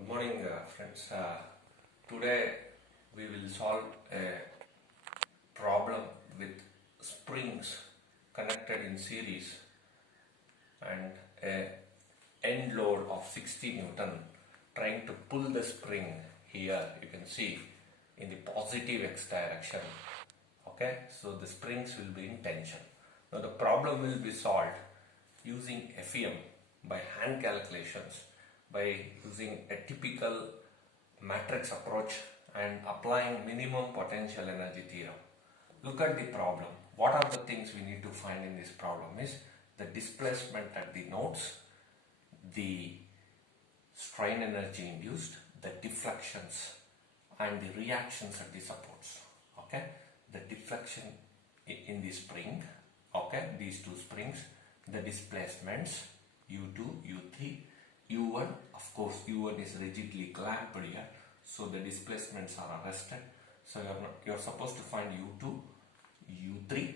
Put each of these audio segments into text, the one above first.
Good morning, friends. Today we will solve a problem with springs connected in series and a end load of 60 Newton trying to pull the spring here. You can see in the positive x direction. Okay, so the springs will be in tension. Now the problem will be solved using FEM by hand calculations, by using a typical matrix approach and applying minimum potential energy theorem. Look at the problem. What are the things we need to find in this problem is the displacement at the nodes, the strain energy induced, the deflections and the reactions at the supports. Okay, the deflection in the spring, okay, these two springs, the displacements U2, U3, U1, of course U1 is rigidly clamped here, so the displacements are arrested. So you're supposed to find U2, U3,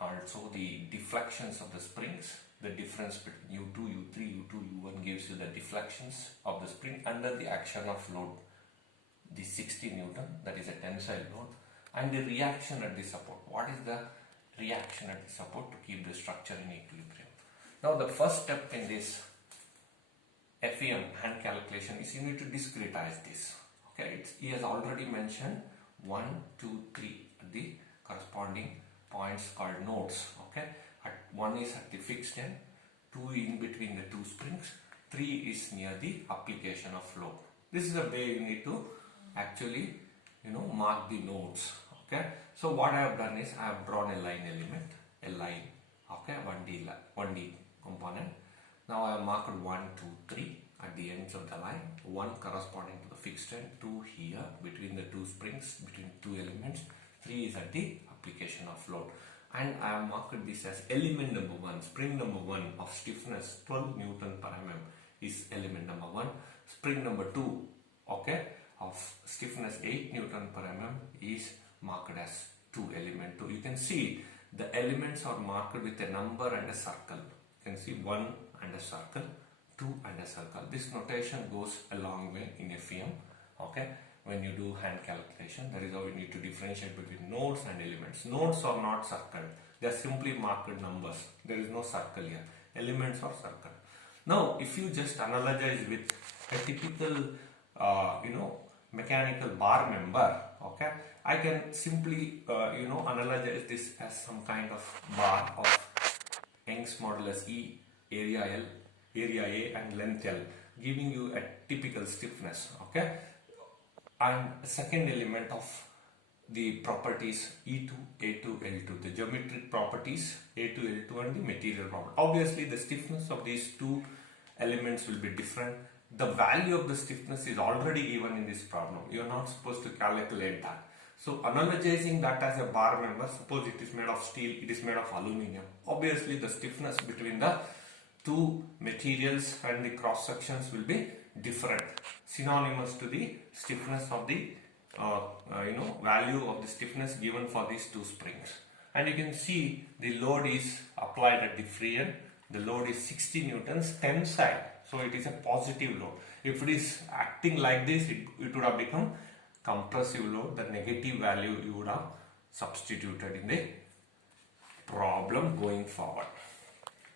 also the deflections of the springs. The difference between U2, U3, U2, U1 gives you the deflections of the spring under the action of load, the 60 Newton, that is a tensile load, and the reaction at the support. What is the reaction at the support to keep the structure in equilibrium? Now the first step in this FEM hand calculation is you need to discretize this. Okay, he has already mentioned 1, 2, 3 at the corresponding points called nodes. Okay, one is at the fixed end, 2 in between the two springs, 3 is near the application of load. This is the way you need to actually mark the nodes. Okay, so what I have done is I have drawn a line element, a line, okay, 1D component. Now I have marked 1, 2, 3 at the ends of the line, 1 corresponding to the fixed end, 2 here between the two springs, between two elements, 3 is at the application of load. And I have marked this as element number 1, spring number 1 of stiffness 12 Newton per mm is element number 1. Spring number 2, okay, of stiffness 8 Newton per mm is marked as 2, element 2. You can see the elements are marked with a number and a circle. You can see 1 and a circle, 2 and a circle. This notation goes a long way in FEM. Okay, when you do hand calculation, that is how you need to differentiate between nodes and elements. Nodes are not circled, they are simply marked numbers. There is no circle here. Elements are circled. Now if you just analogize with a typical mechanical bar member, okay, I can simply analogize this as some kind of bar of Young's modulus E, area L, area A and length L, giving you a typical stiffness. Okay, and second element of the properties E2, A2, L2, the geometric properties A2, L2 and the material property. Obviously the stiffness of these two elements will be different. The value of the stiffness is already given in this problem. You are not supposed to calculate that. So analogizing that as a bar member, suppose it is made of steel, it is made of aluminum. Obviously the stiffness between the two materials and the cross sections will be different, synonymous to the stiffness of the value of the stiffness given for these two springs. And you can see the load is applied at the free end. The load is 60 newtons tensile, so it is a positive load. If it is acting like this, it would have become compressive load. The negative value you would have substituted in the problem going forward.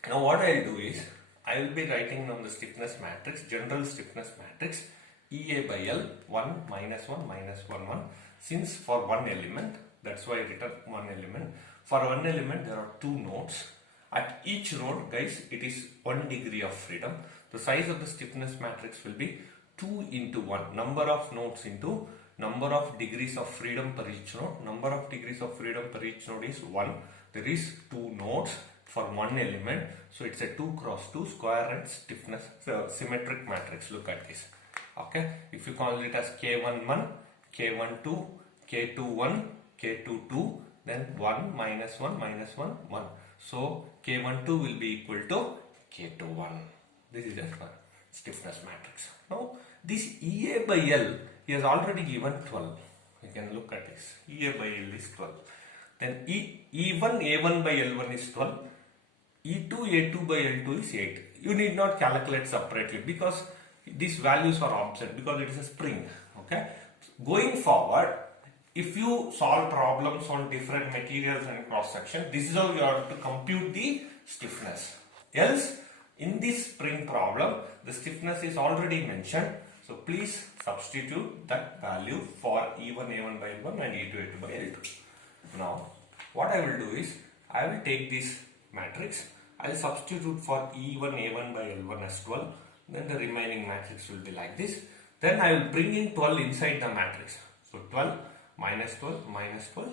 Now what I will do is, I will be writing down the stiffness matrix, general stiffness matrix, EA by L, 1, minus 1, minus 1, 1. Since for one element, that's why I written one element. For one element, there are two nodes. At each node, guys, it is 1 degree of freedom. The size of the stiffness matrix will be 2 into 1. Number of nodes into number of degrees of freedom per each node. Number of degrees of freedom per each node is 1. There is 2 nodes for one element, so it's a 2 cross 2 square root stiffness symmetric matrix. Look at this. Okay, if you call it as K11, K12, K21, K22, then 1 minus 1 minus 1 1. So K12 will be equal to K21. This is just for stiffness matrix. Now this EA by L, he has already given 12. You can look at this. EA by L is 12. Then E1 A1 by L1 is 12. E2 A2 by L2 is 8. You need not calculate separately because these values are absent because it is a spring. Okay. Going forward, if you solve problems on different materials and cross section, this is how you have to compute the stiffness. Else, in this spring problem, the stiffness is already mentioned. So please substitute that value for E1 A1 by L1 and E2 A2 by L2. Now, what I will do is, I will take this matrix, I will substitute for E1 A1 by L1 as 12. Then the remaining matrix will be like this. Then I will bring in 12 inside the matrix. So 12 minus 12 minus 12,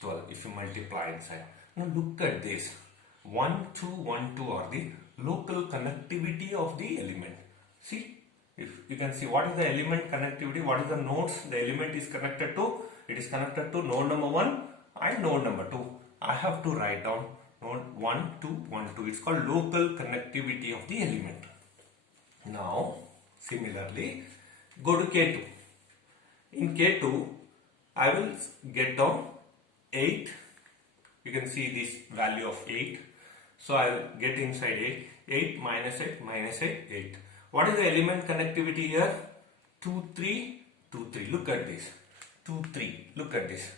12 if you multiply inside. Now look at this. 1, 2, 1, 2 are the local connectivity of the element. See, if you can see what is the element connectivity, what is the nodes the element is connected to. It is connected to node number 1 and node number 2. I have to write down node 1, 2, 1, 2. It's called local connectivity of the element. Now, similarly, go to K2. In K2, I will get down 8. You can see this value of 8. So, I will get inside 8. 8 minus 8 minus 8, 8. What is the element connectivity here? 2, 3, 2, 3. Look at this. 2, 3. Look at this.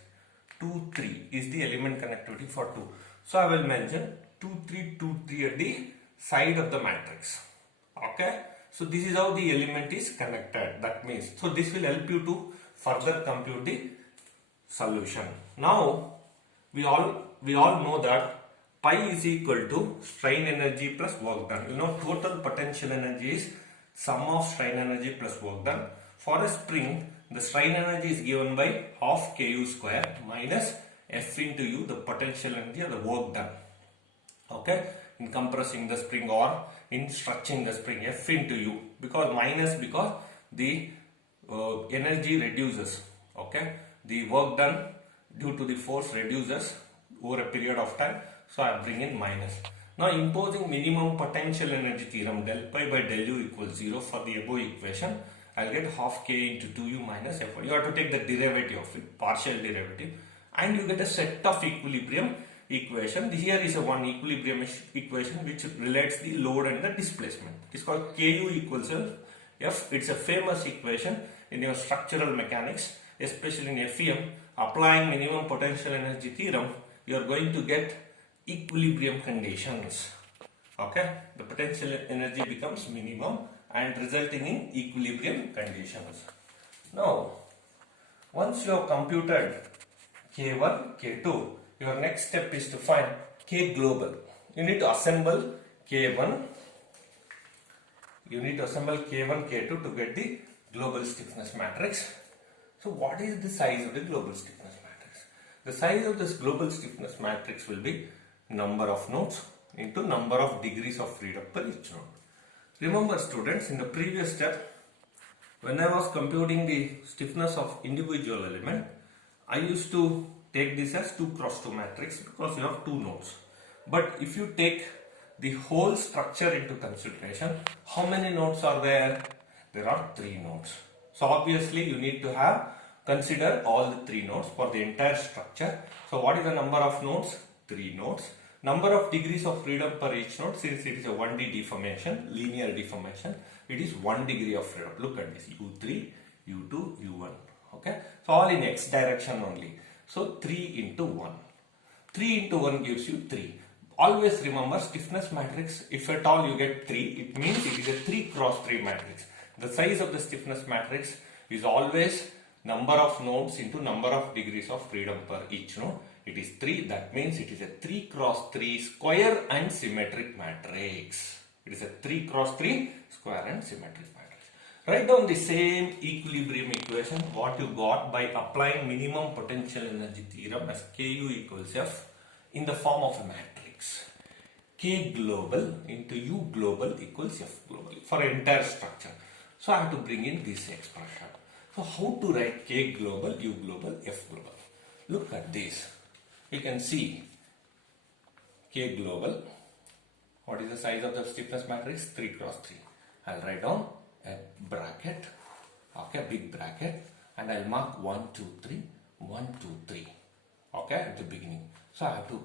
2, 3 is the element connectivity for 2. So, I will mention 2, 3, 2, 3 at the side of the matrix. Okay. So this is how the element is connected. That means, so this will help you to further compute the solution. Now we all know that pi is equal to strain energy plus work done. You know, total potential energy is sum of strain energy plus work done. For a spring, the strain energy is given by half Ku square minus F into U, the potential energy or the work done. Okay, in compressing the spring or in stretching the spring, F into U, because the energy reduces. Okay, the work done due to the force reduces over a period of time. So I bring in minus. Now imposing minimum potential energy theorem, del pi by del U equals 0 for the above equation, I'll get half K into 2U minus F1. You have to take the derivative of it, partial derivative, and you get a set of equilibrium equation. Here is a one equilibrium equation which relates the load and the displacement. It is called Ku equals F. It's a famous equation in your structural mechanics, especially in FEM. Applying minimum potential energy theorem, you are going to get equilibrium conditions. Okay, the potential energy becomes minimum and resulting in equilibrium conditions. Now, once you have computed K1, K2, your next step is to find K global. You need to assemble K1. You need to assemble K1, K2 to get the global stiffness matrix. So what is the size of the global stiffness matrix? The size of this global stiffness matrix will be number of nodes into number of degrees of freedom per each node. Remember students, in the previous step, when I was computing the stiffness of individual element, I used to take this as 2 cross 2 matrix because you have 2 nodes. But if you take the whole structure into consideration, how many nodes are there? There are 3 nodes. So obviously you need to consider all the 3 nodes for the entire structure. So what is the number of nodes? 3 nodes. Number of degrees of freedom per each node, since it is a 1D deformation, linear deformation, it is 1 degree of freedom. Look at this, U3, U2, U1. Okay, so all in X direction only. So 3 into 1. 3 into 1 gives you 3. Always remember, stiffness matrix, if at all you get 3, it means it is a 3 cross 3 matrix. The size of the stiffness matrix is always number of nodes into number of degrees of freedom per each node. It is 3, that means it is a 3 cross 3 square and symmetric matrix. It is a 3 cross 3 square and symmetric matrix. Write down the same equilibrium equation what you got by applying minimum potential energy theorem as Ku equals F in the form of a matrix. K global into U global equals F global for entire structure. So I have to bring in this expression. So how to write K global, U global, F global? Look at this. You can see K global. What is the size of the stiffness matrix? 3 cross 3. I'll write down a bracket, okay, big bracket, and I'll mark 1, 2, 3, 1, 2, 3, okay, at the beginning. So I have to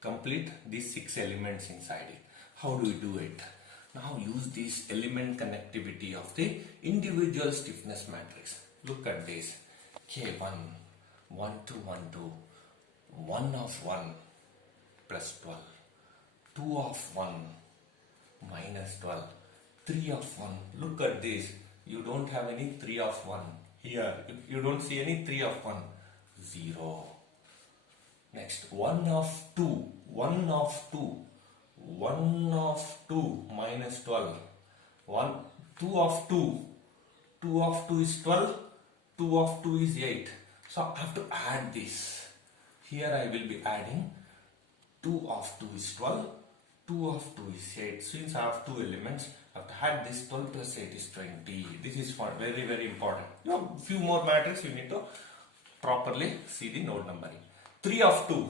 complete these 6 elements inside it. How do we do it? Now use this element connectivity of the individual stiffness matrix. Look at this. K1, 1, 2, 1, 2, 1 of 1 plus 12, 2 of 1 minus 12, 3 of 1. Look at this. You don't have any 3 of 1. Here, you don't see any 3 of 1. 0. Next, 1 of 2, 1 of 2. 1 of 2 minus 12. 2 of 2. 2 of 2 is 12. 2 of 2 is 8. So I have to add this. Here I will be adding 2 of 2 is 12. 2 of 2 is 8. Since I have two elements, I have to add this 12 plus 8 is 20. This is very, very important. You have few more matrices, you need to properly see the node numbering. 3 of 2.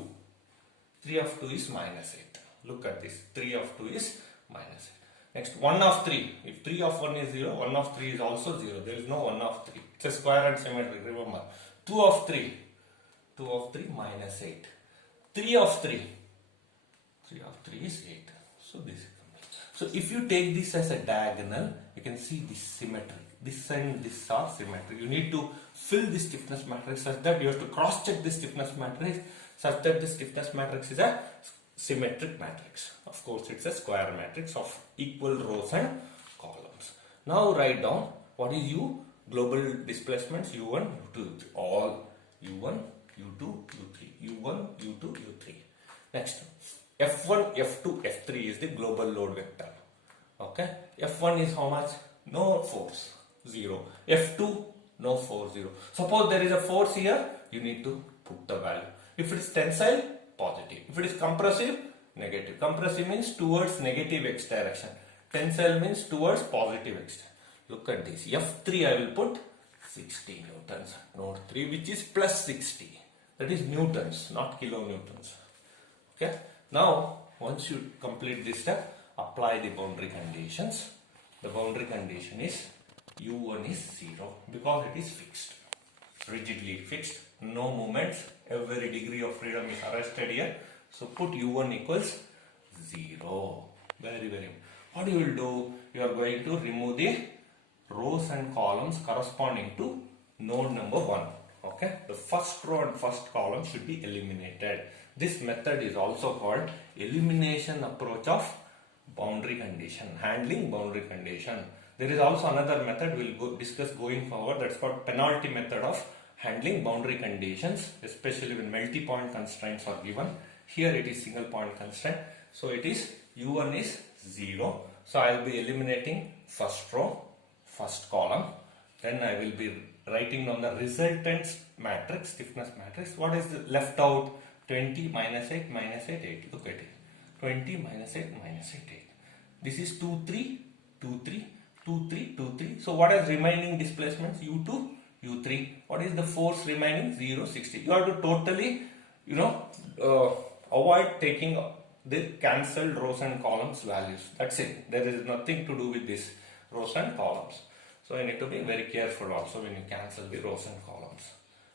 3 of 2 is minus 8. Look at this. 3 of 2 is minus 8. Next, 1 of 3. If 3 of 1 is 0, 1 of 3 is also 0. There is no 1 of 3. It's a square and symmetric, remember. 2 of 3. 2 of 3 minus 8. 3 of 3. 3 of 3 is 8. So this is complete. So if you take this as a diagonal, you can see this symmetric. This and this are symmetric. You need to fill the stiffness matrix such that you have to cross check the stiffness matrix such that the stiffness matrix is a symmetric matrix. Of course, it's a square matrix of equal rows and columns. Now write down what is U, global displacements U1, U2, all U1, U2, U3, U1, U2, U3. Next, F1, F2, F3 is the global load vector. Okay, F1 is how much? No force, 0. F2, no force, 0. Suppose there is a force here, you need to put the value. If it is tensile, positive. If it is compressive, negative. Compressive means towards negative x direction. Tensile means towards positive x. Look at this. F3 I will put 60 newtons. Node 3 which is plus 60. That is newtons, not kilonewtons. Okay. Now, once you complete this step, apply the boundary conditions. The boundary condition is U1 is 0 because it is fixed. Rigidly fixed. No movements. Every degree of freedom is arrested here. So put U1 equals 0. Very, very. What you will do? You are going to remove the rows and columns corresponding to node number 1. Okay. The first row and first column should be eliminated. This method is also called elimination approach of boundary condition. Handling boundary condition. There is also another method we will discuss going forward. That's called penalty method of handling boundary conditions, especially when multi-point constraints are given. Here it is single point constraint. So it is U1 is 0. So I will be eliminating first row, first column. Then I will be writing down the resultant matrix, stiffness matrix. What is left out? 20 minus 8 minus 8, 8. Look at it. 20 minus 8 minus 8, 8. This is 2, 3, 2, 3, 2, 3, 2, 3. So what is remaining displacements? U2, U3. What is the force remaining? 0, 60. You have to totally, avoid taking the cancelled rows and columns values. That's it. There is nothing to do with this rows and columns. So you need to be very careful also when you cancel the rows and columns.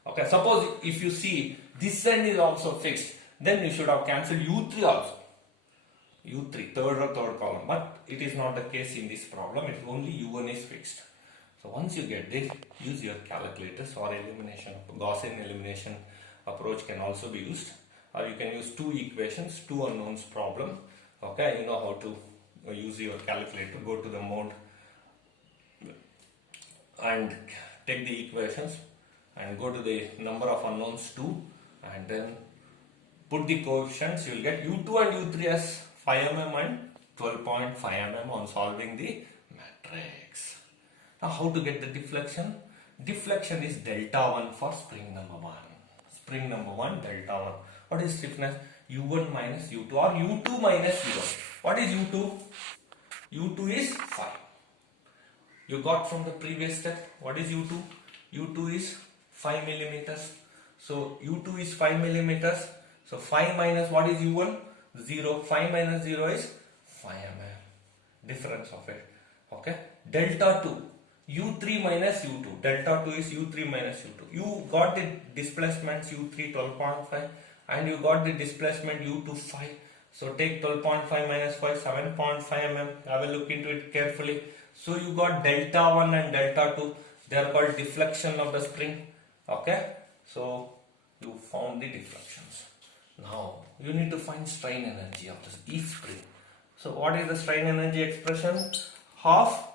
Okay, suppose if you see this end is also fixed, then you should have cancelled U3 also. U3, third column. But it is not the case in this problem. It is only U1 is fixed. So once you get this, use your calculators or elimination, Gaussian elimination approach can also be used. Or you can use two equations, two unknowns problem. Okay, you know how to use your calculator. Go to the mode and take the equations and go to the number of unknowns 2 and then put the coefficients. You will get U2 and U3 as 5 mm and 12.5 mm on solving the matrix. Now how to get the deflection? Deflection is delta 1 for spring number 1. Spring number 1 delta 1. What is stiffness? U1 minus U2 or U2 minus U1. What is U2? U2 is 5. You got from the previous step. What is U2? U2 is 5 millimeters. So U2 is 5 millimeters. So 5 minus what is U1? 0. 5 minus 0 is 5 mm. Difference of it. Okay. Delta 2. U3 minus U2. Delta 2 is U3 minus U2. You got the displacements U3 12.5 and you got the displacement U2 5. So take 12.5 minus 5, 7.5 mm. Have a look into it carefully. So you got delta 1 and delta 2. They are called deflection of the spring. Okay. So you found the deflections. Now you need to find strain energy of this each spring. So what is the strain energy expression? Half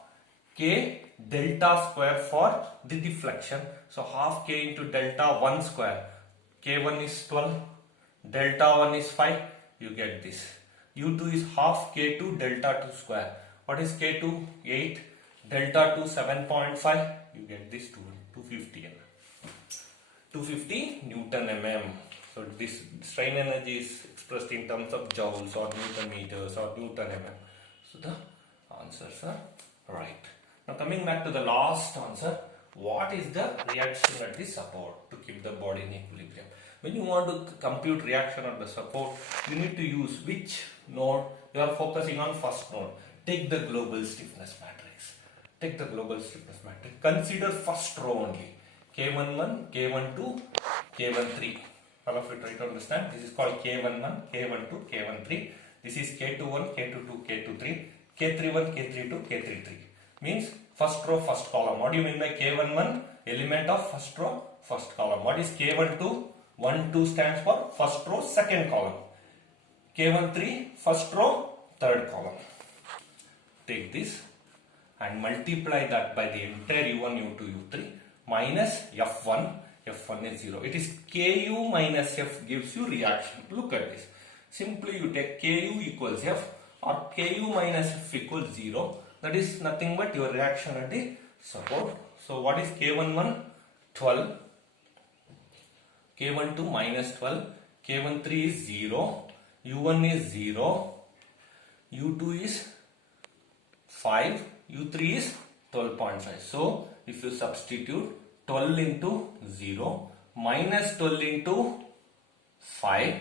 K delta square for the deflection. So half K into delta 1 square. K1 is 12. Delta 1 is 5. You get this. U2 is half K2 delta 2 square. What is K2? 8. Delta 2 7.5. You get this 250 mm. 250 Newton mm. So this strain energy is expressed in terms of joules or Newton meters or Newton mm. So the answers are right. Now coming back to the last answer, what is the reaction at the support to keep the body in equilibrium? When you want to compute reaction at the support, you need to use which node? You are focusing on first node. Take the global stiffness matrix. Take the global stiffness matrix. Consider first row only. K11, K12, K13. All of you try to understand. This is called K11, K12, K13. This is K21, K22, K23, K31, K32, K33. Means first row, first column. What do you mean by K11? Element of first row, first column. What is K12? 1, 2 stands for first row, second column. K13, first row, third column. Take this and multiply that by the entire U1, U2, U3 minus F1. F1 is 0. It is Ku minus F gives you reaction. Look at this. Simply you take Ku equals F or Ku minus F equals 0. That is nothing but your reaction at the support. So what is K11? 12. K12 minus 12. K13 is 0. U1 is 0. U2 is 5. U3 is 12.5. So if you substitute 12 into 0 minus 12 into 5,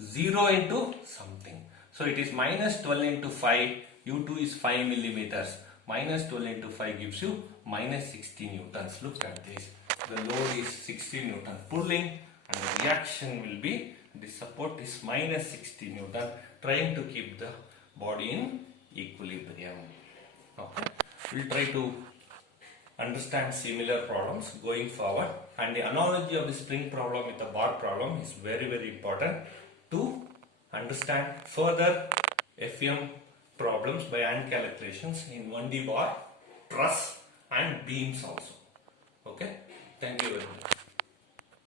0 into something. So it is minus 12 into 5. U2 is 5 millimeters. Minus 12 into 5 gives you minus 60 newtons. Look at this. The load is 60 newton pulling and the reaction will be, the support is minus 60 newton, trying to keep the body in equilibrium. Okay. We'll try to understand similar problems going forward, and the analogy of the spring problem with the bar problem is very, very important to understand further FEM problems by hand calculations in 1D bar, truss and beams also. Okay. Thank you very much.